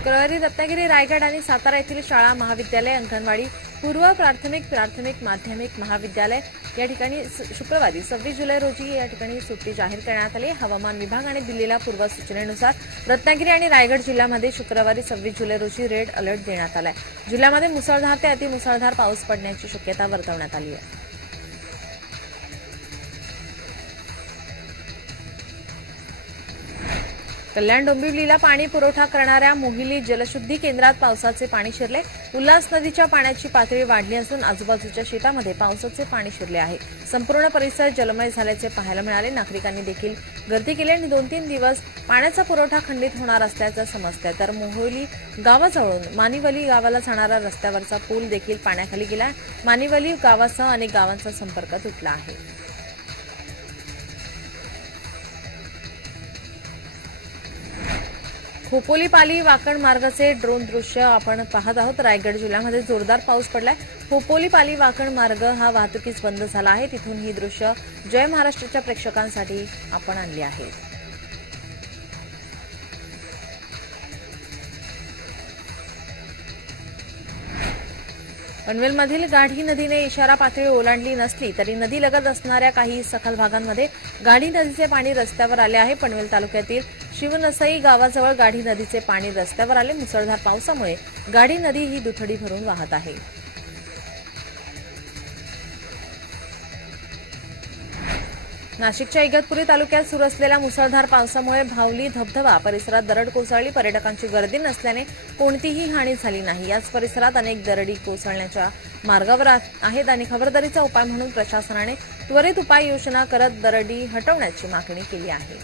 शुक्रवारी रत्नागिरी रायगड आणि सातारा येथील शाळा महाविद्यालय अंगणवाडी पूर्व प्राथमिक प्राथमिक माध्यमिक महाविद्यालय या ठिकाणी शुक्रवारी सव्वीस जुलै रोजी या ठिकाणी सुट्टी जाहीर करण्यात आली हवामान विभाग आणि पूर्व पूर्वसूचनेनुसार रत्नागिरी आणि रायगड जिल्ह्यामध्ये शुक्रवारी सव्वीस जुलै रोजी रेड अलर्ट देण्यात आलाय जिल्ह्यामध्ये मुसळधार ते अतिमुसळधार पाऊस पडण्याची शक्यता वर्तवण्यात आली आहे कल्याण डोंबिवलीला पाणी पुरवठा करणाऱ्या मोहिली जलशुद्धी केंद्रात पावसाचे पाणी शिरले उल्हास नदीच्या पाण्याची पातळी वाढली असून आजूबाजूच्या शेतामध्ये पावसाचे पाणी शिरले आहे संपूर्ण परिसर जलमय झाल्याचे पाहायला मिळाले नागरिकांनी देखील गर्दी केली आणि दोन तीन दिवस पाण्याचा पुरवठा खंडित होणार असल्याचं समजतंय तर मोहोली गावाजवळून मानिवली गावाला जाणारा रस्त्यावरचा पूल देखील पाण्याखाली गेला मानिवली गावासह अनेक गावांचा संपर्क तुटला आहे खोपोली पाली वाकड मार्गाचे ड्रोन दृश्य आपण पाहत आहोत रायगड जिल्ह्यामध्ये जोरदार पाऊस पडलाय खोपोली पाली वाकण मार्ग हा वाहतुकीस बंद झाला आहे तिथून ही दृश्य जय महाराष्ट्राच्या प्रेक्षकांसाठी आपण आणली आहे। पनवेलमधील गाढी नदीने इशारा पातळी ओलांडली नसली तरी नदी लगत असणाऱ्या काही सखल भागांमध्ये गाढी नदीचे पाणी रस्त्यावर आले आहे पनवेल तालुक्यातील शिवनसई गावाजवळ गाढी नदीचे पाणी रस्त्यावर आले मुसळधार पावसामुळे गाढी नदी ही दुथडी भरून वाहत आहे नाशिकच्या इगतपुरी तालुक्यात सुरू असलेल्या मुसळधार पावसामुळे भावली धबधबा परिसरात दरड कोसळली पर्यटकांची गर्दी नसल्याने कोणतीही हानी झाली नाही याच परिसरात अनेक दरडी कोसळण्याच्या मार्गावर आहेत आणि खबरदारीचा उपाय म्हणून प्रशासनाने त्वरित उपाययोजना करत दरडी हटवण्याची मागणी केली आहे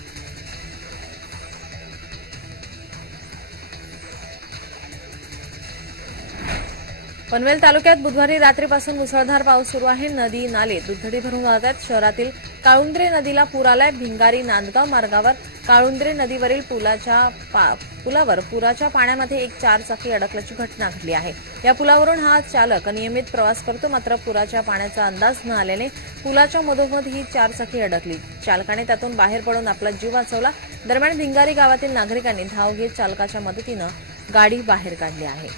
पनवेल तालुक्यात बुधवारी रात्रीपासून मुसळधार पाऊस सुरू आहे नदी नाले दुधडी भरून वाहत आहेत शहरातील काळुंद्रे नदीला पूर आलाय भिंगारी नांदगाव मार्गावर काळुंद्रे नदीवरील पुलाच्या पुलावर पुराच्या पाण्यामध्ये एक चार चाकी अडकल्याची घटना घडली आहे या पुलावरून हा चालक नियमित प्रवास करतो मात्र पुराच्या पाण्याचा अंदाज न आल्याने पुलाच्या मधोमध ही चार चाकी अडकली चालकाने त्यातून बाहेर पडून आपला जीव वाचवला दरम्यान भिंगारी गावातील नागरिकांनी धाव घेत चालकाच्या मदतीनं गाडी बाहेर काढली आहे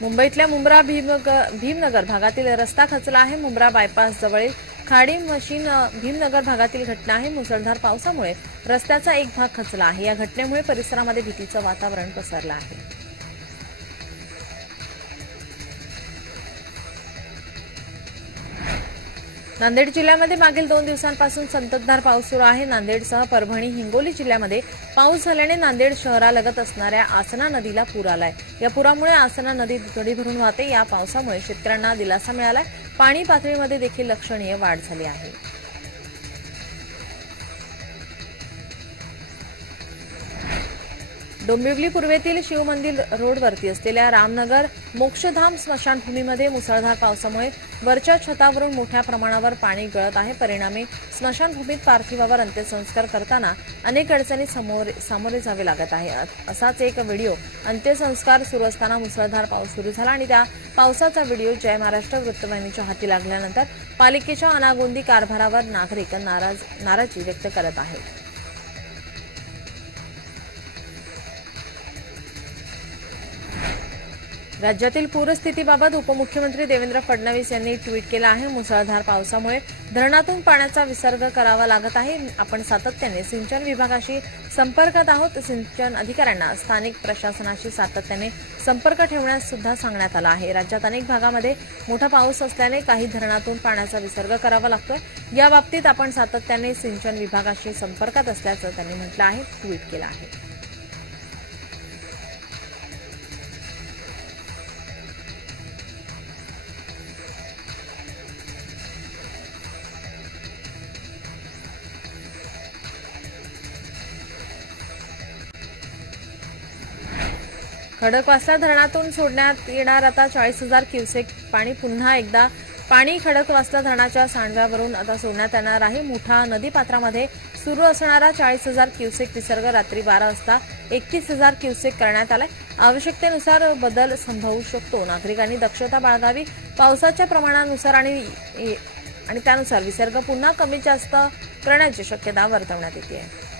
मुंबईतल्या मुंब्रा भीमग भीमनगर भागातील रस्ता खचला आहे मुंब्रा बायपास जवळील खाडी मशीन भीमनगर भागातील घटना आहे मुसळधार पावसामुळे रस्त्याचा एक भाग खचला आहे या घटनेमुळे परिसरामध्ये भीतीचं वातावरण पसरलं आहे नांदेड जिल्ह्यामध्ये मागील दोन दिवसांपासून संततधार पाऊस सुरू आहे नांदेडसह परभणी हिंगोली जिल्ह्यामध्ये पाऊस झाल्याने नांदेड शहरालगत असणाऱ्या आसना नदीला पूर आलाय या पुरामुळे आसना नदी दुधडी भरून वाहते या पावसामुळे शेतकऱ्यांना दिलासा मिळालाय पाणी पातळीमध्ये देखील लक्षणीय वाढ झाली आहे डोंबिवली पूर्वेतील शिवमंदिर रोडवरती असलेल्या रामनगर मोक्षधाम स्मशानभूमीमध्ये मुसळधार पावसामुळे वरच्या छतावरून मोठ्या प्रमाणावर पाणी गळत आहे परिणामी स्मशानभूमीत पार्थिवावर अंत्यसंस्कार करताना अनेक अडचणी सामोरे जावे लागत आहे असाच एक व्हिडिओ अंत्यसंस्कार सुरू असताना मुसळधार पाऊस सुरू झाला आणि त्या पावसाचा व्हिडिओ जय महाराष्ट्र वृत्तवाहिनीच्या हाती लागल्यानंतर पालिकेच्या अनागोंदी कारभारावर नागरिक नाराज नाराजी व्यक्त करत आहेत राज्यातील पूरस्थितीबाबत उपमुख्यमंत्री देवेंद्र फडणवीस यांनी ट्विट केलं आहे मुसळधार पावसामुळे धरणातून पाण्याचा विसर्ग करावा लागत आहे आपण सातत्याने सिंचन विभागाशी संपर्कात आहोत सिंचन अधिकाऱ्यांना स्थानिक प्रशासनाशी सातत्याने संपर्क ठेवण्यास सुद्धा सांगण्यात आलं आहे राज्यात अनेक भागामध्ये मोठा पाऊस असल्याने काही धरणातून पाण्याचा विसर्ग करावा लागतोय याबाबतीत आपण सातत्याने सिंचन विभागाशी संपर्कात असल्याचं त्यांनी म्हटलं आहे ट्विट केलं आहे खडकवासला धरणातून सोडण्यात येणार आता चाळीस हजार क्युसेक पाणी पुन्हा एकदा पाणी खडकवासला धरणाच्या सांडव्यावरून आता सोडण्यात येणार आहे मोठा नदीपात्रामध्ये सुरू असणारा चाळीस हजार क्युसेक विसर्ग रात्री बारा वाजता एकतीस हजार क्युसेक करण्यात आलाय आवश्यकतेनुसार बदल संभवू शकतो नागरिकांनी दक्षता बाळगावी पावसाच्या प्रमाणानुसार आणि आणि त्यानुसार विसर्ग पुन्हा कमी जास्त करण्याची शक्यता वर्तवण्यात येते